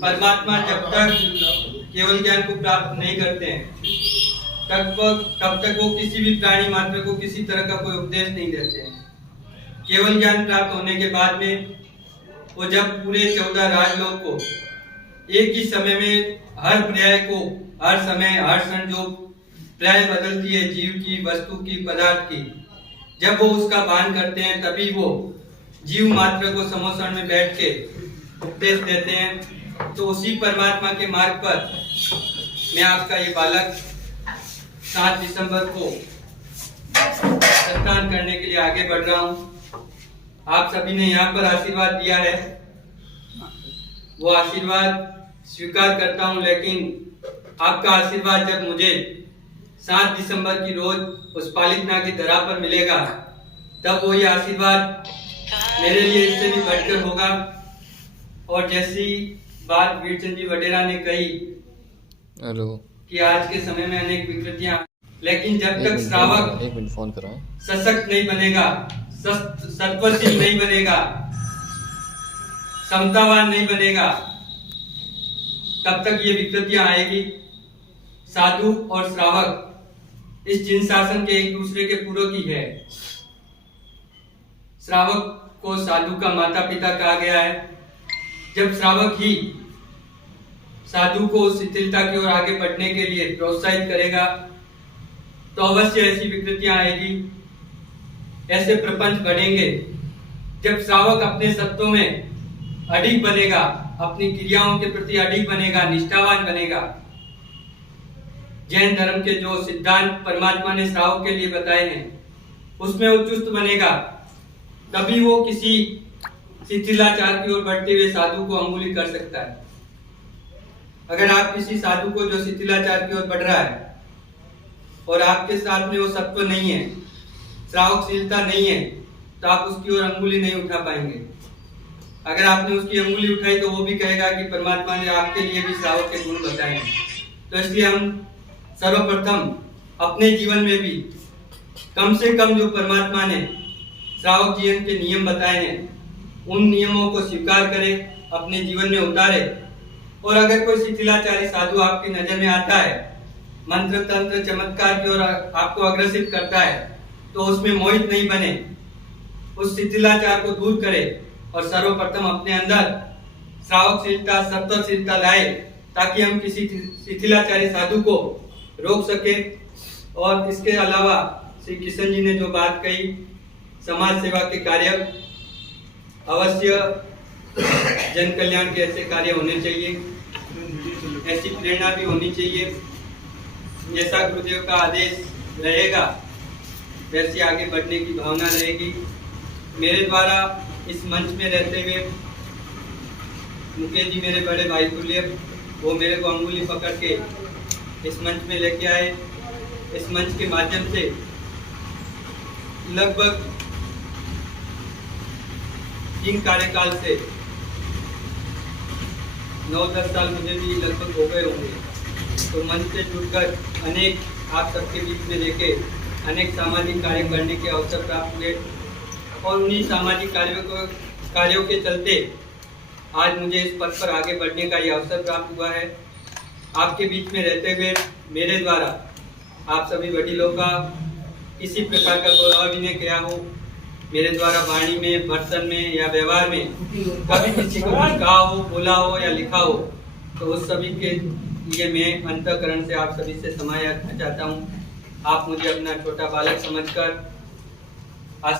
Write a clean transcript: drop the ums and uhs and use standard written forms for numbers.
परमात्मा जब तक केवल ज्ञान को प्राप्त नहीं करते हैं तब तक वो किसी भी प्राणी मात्र को किसी तरह का कोई उपदेश नहीं देते हैं। केवल ज्ञान प्राप्त होने के बाद में वो जब पूरे 14 राजलोक को एक ही समय में हर पर्याय को हर समय हर क्षण जो पर्याय बदलती है जीव की, वस्तु की, पदार्थ की, जब वो उसका भान करते हैं तभी वो जीव मात्र को समोषण में बैठ के उपदेश देते हैं। तो उसी परमात्मा के मार्ग पर मैं आपका ये बालक 7 दिसंबर को प्रस्थान करने के लिए आगे बढ़ रहा हूँ। आप सभी ने यहाँ पर आशीर्वाद दिया है, वो आशीर्वाद स्वीकार करता हूँ, लेकिन आपका आशीर्वाद जब मुझे 7 दिसंबर की रोज उस पालितना की दरा पर मिलेगा तब वो ये आशीर्वाद मेरे लिए इससे भी बढ़कर होगा। और जैसी बात वीरचंद जी वडेरा ने कही कि आज के समय में अनेक विकृतियां, लेकिन जब तक श्रावक सशक्त नहीं बनेगा, सत्वशील नहीं बनेगा, समतावान नहीं बनेगा, तब तक ये विकृतियां आएगी। साधु और श्रावक इस जिन शासन के एक दूसरे के पूरक ही है। श्रावक को साधु का माता पिता कहा गया है। जब श्रावक ही साधु को शिथिलता की ओर आगे बढ़ने के लिए प्रोत्साहित करेगा तो अवश्य ऐसी विकृतियां आएगी, ऐसे प्रपंच बढ़ेंगे। जब श्रावक अपने सत्व में अडिग बनेगा, अपनी क्रियाओं के प्रति अडिग बनेगा, निष्ठावान बनेगा, जैन धर्म के जो सिद्धांत परमात्मा ने श्रावक के लिए बताए हैं उसमें वो चुस्त बनेगा, तभी वो किसी शिथिलाचार की ओर बढ़ते हुए साधु को अंगुली कर सकता है। अगर आप किसी साधु को जो शिथिलाचार की ओर बढ़ रहा है और आपके साथ में वो सत्व नहीं है, श्रावकशीलता नहीं है, तो आप उसकी ओर अंगुली नहीं उठा पाएंगे। अगर आपने उसकी अंगुली उठाई तो वो भी कहेगा कि परमात्मा ने आपके लिए भी श्रावक के गुण बताए हैं। तो इसलिए हम सर्वप्रथम अपने जीवन में भी कम से कम जो परमात्मा ने श्रावक जीवन के नियम बताए हैं उन नियमों को स्वीकार करें, अपने जीवन में उतारे। और अगर कोई शिथिलाचारी साधु आपकी नजर में आता है, मंत्र तंत्र चमत्कार की ओर आपको अग्रसित करता है, तो उसमें मोहित नहीं बने, उस शिथिलाचार को दूर करे और सर्वप्रथम अपने अंदर श्रावकशीलता, सत्वशीलता लाए, ताकि हम किसी शिथिलाचारी साधु को रोक सके। और इसके अलावा श्री किशन जी ने जो बात कही, समाज सेवा के कार्य अवश्य जन कल्याण के ऐसे कार्य होने चाहिए, ऐसी प्रेरणा भी होनी चाहिए। जैसा गुरुदेव का आदेश रहेगा वैसे आगे बढ़ने की भावना रहेगी। मेरे द्वारा इस मंच में रहते हुए मुकेश जी मेरे बड़े भाई तुल्य, वो मेरे को अंगुली पकड़ के इस मंच में लेके आए। इस मंच के माध्यम से लगभग 3 कार्यकाल से 9-10 साल मुझे भी लगभग हो गए होंगे, तो मंच से जुड़कर अनेक आप सबके बीच में लेके अनेक सामाजिक कार्य करने के अवसर प्राप्त हुए। और उन्हीं सामाजिक कार्यों के चलते आज मुझे इस पद पर आगे बढ़ने का ये अवसर प्राप्त हुआ है। आपके बीच में रहते हुए मेरे द्वारा आप सभी वडीलों का किसी प्रकार का कोई अभिनय किया हो, मेरे द्वारा वाणी में, बर्तन में या व्यवहार में कभी किसी को कुछ कहा हो, बोला हो या लिखा हो, तो उस सभी के लिए मैं अंतःकरण से आप सभी से क्षमा याचना चाहता हूँ। आप मुझे अपना छोटा बालक समझकर